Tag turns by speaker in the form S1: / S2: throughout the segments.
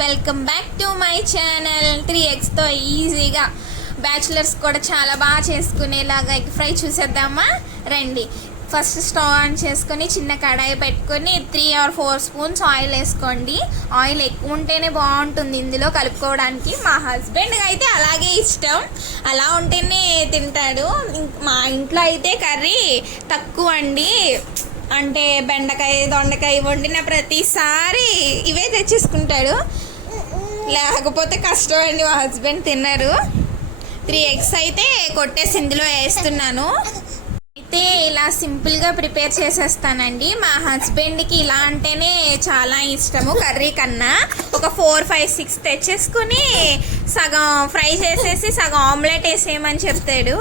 S1: Welcome back to my channel. Three ఎక్స్తో ఈజీగా bachelors కూడా చాలా బాగా చేసుకునేలాగా ఎగ్ ఫ్రై చూసేద్దామా? రండి. ఫస్ట్ స్టవ్ ఆన్ చేసుకొని చిన్న కడాయి పెట్టుకొని three or four spoons oil వేసుకోండి. ఆయిల్ ఎక్కువ ఉంటేనే బాగుంటుంది ఇందులో కలుపుకోవడానికి. మా హస్బెండ్కి అయితే అలాగే ఇష్టం. అలా ఉంటేనే తింటాడు. మా ఇంట్లో అయితే కర్రీ తక్కువ అండి. అంటే బెండకాయ దొండకాయ వండిన ప్రతిసారి ఇవే తెచ్చేసుకుంటాడు. లేకపోతే కష్టం అండి మా హస్బెండ్ తిన్నారు. త్రీ ఎగ్స్ అయితే కొట్టేసి ఇందులో వేస్తున్నాను. అయితే ఇలా సింపుల్గా ప్రిపేర్ చేసేస్తానండి. మా హస్బెండ్కి ఇలా అంటేనే చాలా ఇష్టము కర్రీ కన్నా. ఒక ఫోర్ ఫైవ్ సిక్స్ తెచ్చేసుకుని సగం ఫ్రై చేసేసి సగం ఆమ్లెట్ వేసేయమని చెప్తాడు.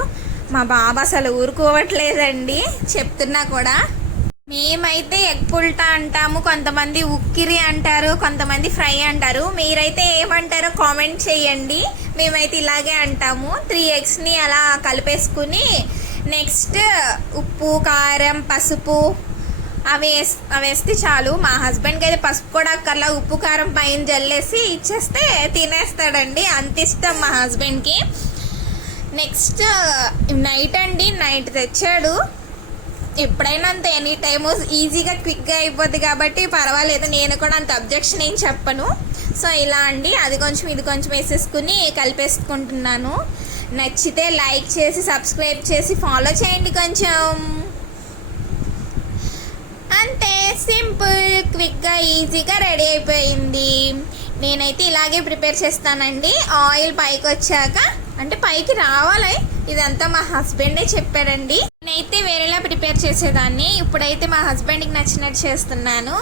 S1: మా బాబు అసలు ఊరుకోవట్లేదండి. చెప్తున్నా కూడా. మేమైతే ఎగ్ పుల్టా అంటాము కొంతమంది ఉక్కిరి అంటారు కొంతమంది ఫ్రై అంటారు. మీరైతే ఏమంటారో కామెంట్ చేయండి. మేమైతే ఇలాగే అంటాము. త్రీ ఎగ్స్ని అలా కలిపేసుకుని నెక్స్ట్ ఉప్పు కారం పసుపు అవి వేస్ అవి వేస్తే చాలు. మా హస్బెండ్కి అయితే పసుపు కూడా అక్కర్లా. ఉప్పు కారం పైన జల్లేసి ఇచ్చేస్తే తినేస్తాడండి. అంత ఇష్టం మా హస్బెండ్కి. నెక్స్ట్ నైట్ అండి. నైట్ తెచ్చాడు. ఎప్పుడైనా అంత ఎనీ టైము ఈజీగా క్విక్గా అయిపోద్ది కాబట్టి పర్వాలేదు నేను కూడా అంత అబ్జెక్షన్ ఏం చెప్పను. సో ఇలా అండి. అది కొంచెం ఇది కొంచెం వేసేసుకుని కలిపేసుకుంటున్నాను. నచ్చితే లైక్ చేసి సబ్స్క్రైబ్ చేసి ఫాలో చేయండి కొంచెం. అంతే సింపుల్ క్విక్గా ఈజీగా రెడీ అయిపోయింది. నేనైతే ఇలాగే ప్రిపేర్ చేస్తానండి. ఆయిల్ పైకి వచ్చాక అంటే పైకి రావాలి. ఇదంతా మా హస్బెండే చెప్పారండి. నేనైతే వేరేలా ప్రిపేర్ చేసేదాన్ని. ఇప్పుడైతే మా హస్బెండ్కి నచ్చినట్టు చేస్తున్నాను.